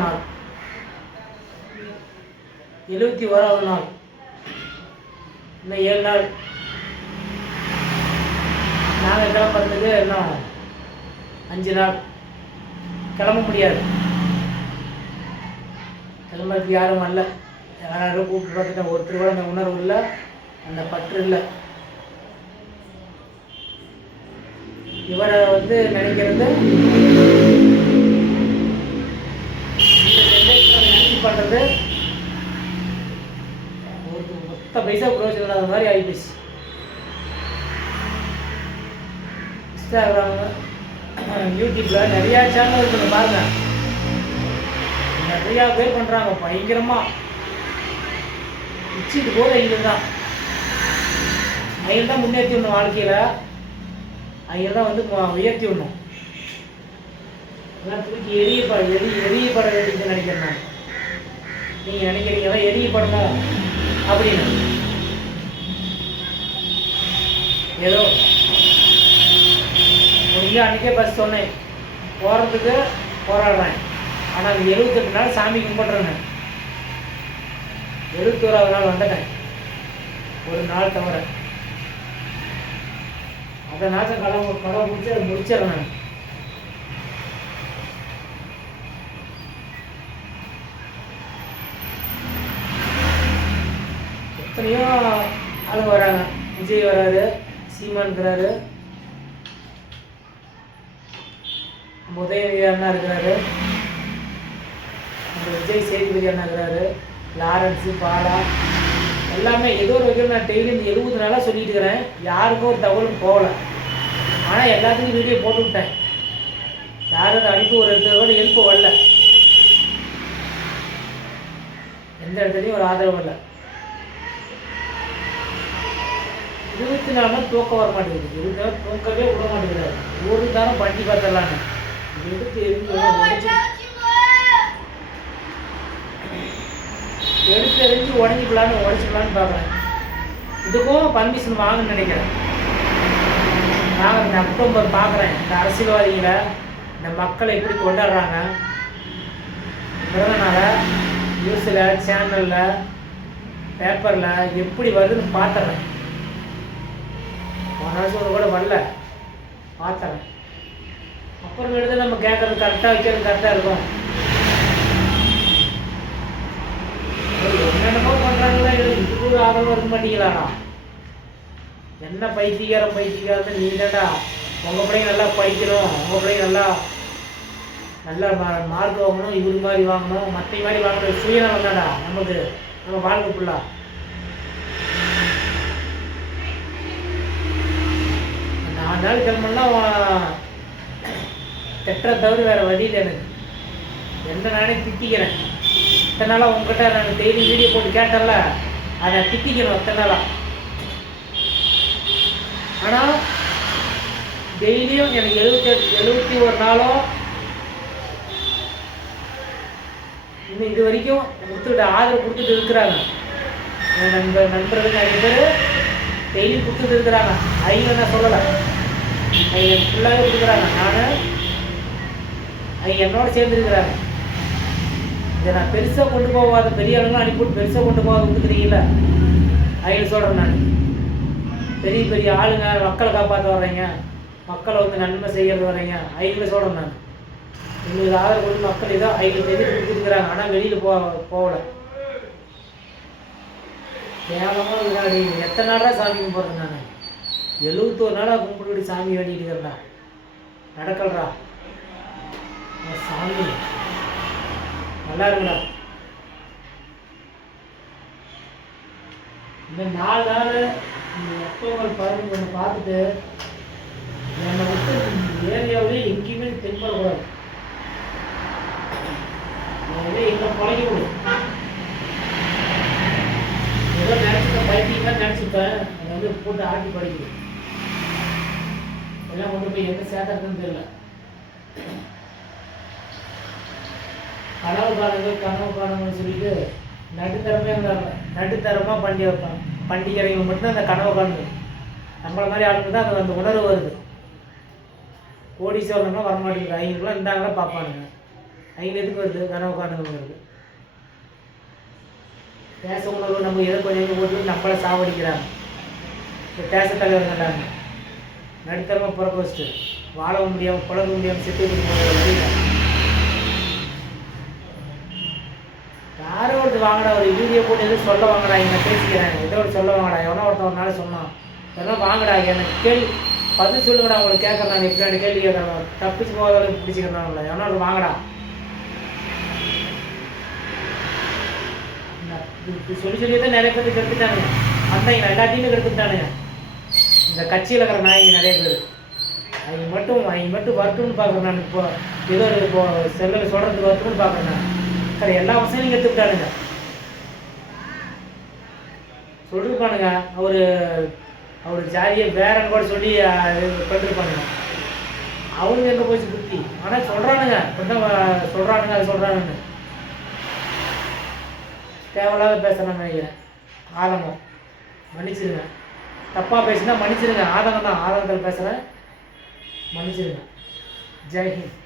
நாள், 71வது நாள். இன்னும் 7 நாள். நாங்கள் கிளம்புறதுக்கு இன்னும் 5 நாள். கிளம்ப முடியாது. கிளம்புறதுக்கு யாரும் வரல. யாரும் கூப்பிட்டு பார்த்துட்டேன். ஒருத்தர் கூட அந்த உணர்வு இல்லை, அந்த பற்று இல்லை. இவரை நினைக்கிறது நினைச்சு பண்ணுறது ஒரு மொத்த பைசா பிரயோஜனம் இல்லாத மாதிரி ஆகிப்போச்சு. இன்ஸ்டாகிராமு, யூடியூப்பில் நிறையா சேனல் இருக்குது பாருங்க. நிறையா பேர் பண்ணுறாங்க பயங்கரமாக. உச்சிட்டு போது அவங்க தான் முன்னேற்றி விடணும் வாழ்க்கையில். அவங்க தான் உயர்த்தி விடணும். எல்லாம் தூக்கி எரியப்பட வேண்டியது நினைக்கிறேன் நான். நீங்கள் நினைக்கிறீங்களா எரியப்படணும் அப்படின்னு? ஏதோ கொஞ்சம் அன்றைக்கே பஸ் சொன்னேன், போகிறதுக்கு போராடுறேன். ஆனால் அது 78 நாள் சாமி கும்பிட்றேங்க. 71வது நாள் வந்துட்டேன், ஒரு நாள் தவிர. அதை நாச்சம் கடை பிடிச்சி அதை முடிச்சிடறேன் நான். எத்தனையோ ஆளுங்க வராங்க. விஜய் வராரு, சீமான் இருக்கிறாரு, உதயநிதி அண்ணா இருக்கிறாரு, அந்த விஜய் சேதுபதி அண்ணா இருக்கிறாரு, லாரன்ஸு, பாலா, எல்லாமே ஏதோ ஒரு வகையில் நான் டெய்லி இந்த 70 நாளாக சொல்லிட்டு இருக்கிறேன். யாருக்கும் ஒரு தகவலும் போகலை. ஆனால் எல்லாத்துக்கும் வீடியோ போட்டு விட்டேன். யாரும் அதை அனுப்பி ஒரு இடத்துல ஹெல்ப் வரல. எந்த இடத்துலையும் ஒரு ஆதரவு வரல. 24 நாள் தூக்கம் வர மாட்டேங்குது. 20 நாள் தூக்கவே விட மாட்டேங்கிறாரு. ஒரு தாரம் பண்ணி பார்த்துடலான்னு எடுத்து எரிஞ்சு உடச்சிக்கலான்னு பார்க்குறேன். இதுக்கும் பர்மிஷன் வாங்கன்னு நினைக்கிறேன். நான் இந்த அக்டோபர் பார்க்குறேன். இந்த அரசியல்வாதிகளை, இந்த மக்களை எப்படி கொண்டாடுறாங்க, பிறந்தனால நியூஸில், சேனலில், பேப்பரில் எப்படி வருதுன்னு பார்த்துறேன். ஒரு நாள் கூட வரல, பார்த்துறேன். அப்புறம் எடுத்து நம்ம கேட்கறது கரெக்டாக வைக்கிறது கரெக்டாக இருக்கும். என்னென்னமோ பண்ணுறாங்களா, இதுக்கு ஒரு ஆதரவு இருக்க மாட்டீங்களாடா? என்ன பைத்தியக்காரன் நீ தான்டா. உங்கள் பிள்ளைங்க நல்லா படிக்கணும், உங்கள் பிள்ளைங்க நல்லா மார்க் வாங்கணும், இவரு மாதிரி வாங்கணும், மற்ற மாதிரி வாங்கணும். சுயநலம் தான்டா நமக்கு, நம்ம வாழ்க்கை ஃபுல்லாக. அந்த 4 நாள் கிளம்புனா தெற்ற தவிர வேறு வழியில் எனக்கு என்ன நானே திட்டிக்கிறேன். இத்தனை நாளாக உங்ககிட்ட நான் டெய்லி வீடியோ போட்டு கேட்டேன்ல, அதை திட்டிக்கணும் இத்தனை நாளாக. ஆனால் டெய்லியும் எனக்கு 71 நாளும் இன்னும் இது வரைக்கும் ஆதரவு கொடுத்துட்டு இருக்கிறாங்க. என் நண்பர்கள் நிறைய பேர் டெய்லி கொடுத்துட்டு இருக்கிறாங்க. அவங்க நான் சொல்லலை, அவங்க ஃபுல்லாகவே கொடுக்குறாங்க. அவங்க என்னோட சேர்ந்துருக்கிறாங்க. இதை நான் பெருசாக கொண்டு போகாத பெரிய ஆளுங்களும் அனுப்பிவிட்டு பெருசாக கொண்டு போகாத கொடுத்துக்கிறீங்கள, அவங்க சொல்கிறேன். நான் பெரிய பெரிய ஆளுங்க, மக்களை காப்பாற்ற வர்றீங்க, மக்களை நன்மை செய்கிறது வர்றீங்க, அவங்கள சொல்கிறேன். நான் எங்களுக்கு ஆதரவு கொண்டு மக்கள் ஏதோ அவங்களுக்கு எதிர்த்து கொடுத்துருக்குறாங்க. ஆனால் வெளியில் போகலை. கேவலமாக விளையாடி எத்தனை நாளாக சாமி கும்பிட்றேன் நான். 71 நாளாக கும்பிட்டு சாமி வேண்டிட்டு இருக்கிறேன்டா. நடக்கலடா சாமி, நல்லா இருக்குடா. இந்த 4 நாள் அக்டோபர் 11 பார்த்துட்டு என்னை விட்டு ஏரியாவிலே எங்கேயுமே தென்படக்கூடாது. எங்களை பழகி விடு. ஏதோ நினச்சிப்பேன், பைத்தியமாக நினச்சிப்பேன். அதை போட்டு ஆட்டி படிக்குது. எல்லாம் கொண்டு போய் எங்கே சேர்க்கறதுன்னு தெரியல. கனவு காணுங்கன்னு சொல்லிட்டு நடுத்தரமாக பண்டிகைங்க மட்டும்தான் அந்த கனவு காணுது. நம்மள மாதிரி ஆளுக்கு தான் அது அந்த உணர்வு வருது. கோடீஸ்வரம்லாம் வரமாட்டேங்குது. அவங்களுக்குலாம் இருந்தாங்கன்னா பார்ப்பானுங்க. அவங்க எதுக்கு வருது கனவு காணுங்கிறது? தேச உணர்வு நம்ம எதை கொஞ்சம் போட்டு நம்மளை சாவடிக்கிறாங்க. இப்போ தேச தலைவர்களாங்க நடுத்தரமாக பிறக்க வச்சுட்டு வாழவும் முடியாமல் புழங்க முடியாமல் செத்து முடியல. யாரோ ஒருத்தர் வாங்கடா, ஒரு வீடியோ போட்டு எதுவும் சொல்ல வாங்கடா, என்ன பேசிக்கிறேன், ஏதோ ஒரு சொல்ல வாங்கடா, எவனோ ஒருத்தன் ஒரு நாள் சொன்னான், எதனா வாங்கடா, எனக்கு கேள்வி பதில் சொல்லுங்கடா, உங்களுக்கு கேட்குறேன், நான் எப்படி கேள்வி கேட்குறேன், தப்பிச்சு போகாத பிடிச்சிக்கிறேன், எவனோ ஒரு வாங்கடா. சொல்லி சொல்லி தான் நிறைய பேருக்கு கெடுத்துட்டானுங்க. வந்தாங்க எல்லாத்தையுமே கெடுத்துட்டானுங்க. இந்த கட்சியில் இருக்கிற நாய்ங்க நிறைய பேர் அவங்க மட்டும் வரட்டும்னு பார்க்குறேன். நான் இப்போ ஏதோ இப்போ செல்லில் சொல்கிறதுக்கு வரட்டும்னு பார்க்குறேன். நான் சார் எல்லா வசதியும் கற்றுக்கிட்டானுங்க. சொல்லிருப்பானுங்க அவர் ஜாலியாக வேறன்னு கூட சொல்லி பண்ணிருப்பானுங்க. அவனுங்க எங்கே போச்சு புத்தி? ஆனால் சொல்கிறானுங்க, இப்படிதான் சொல்கிறானுங்க, அது சொல்கிறானுங்க. தேவையில்லாத பேசுகிறேன்னு நினைக்கிறேன். ஆதங்கம் மன்னிச்சிருங்க, தப்பாக பேசினா மன்னிச்சிருங்க. ஆதங்கம் தான், ஆதங்கத்தில் பேசுகிறேன், மன்னிச்சிருங்க. ஜெய்ஹிந்த்.